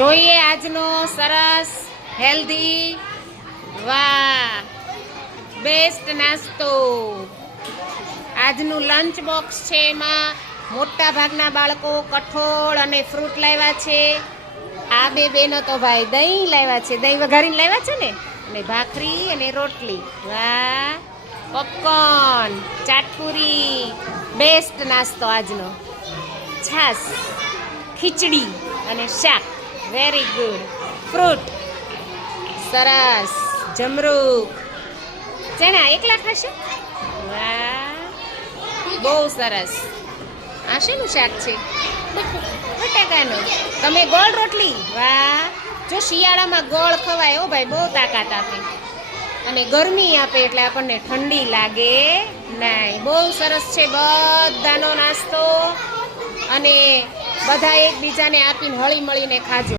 જોઈએ આજનો સરસ હેલ્ધી વાહ બેસ્ટ નાસ્તો. આજનું લંચ બોક્સ છે. એમાં મોટા ભાગના બાળકો કઠોળ અને ફ્રૂટ લાવ્યા છે. આ બે બેનો તો ભાઈ દહીં લાવ્યા છે, દહીં વઘારીને લાવ્યા છે ને, અને ભાખરી અને રોટલી. વાહ, પોપકોર્ન, ચાટપુરી, બેસ્ટ નાસ્તો આજનો. છાસ, ખીચડી અને શાક, વેરી ગુડ. ફ્રૂટ સરસ, જમરૂખ. જેના એકલા ખાશે? વાહ, બહુ સરસ. આ શેનું શાક છે? બટાકાનું. તમે ગોળ રોટલી. વાહ, જો શિયાળામાં ગોળ ખવાય હો ભાઈ, બહુ તાકાત આપે અને ગરમી આપે, એટલે આપણને ઠંડી લાગે નહીં. બહુ સરસ છે બધાનો નાસ્તો, અને બધા એકબીજાને આપીને હળી મળીને ખાજો.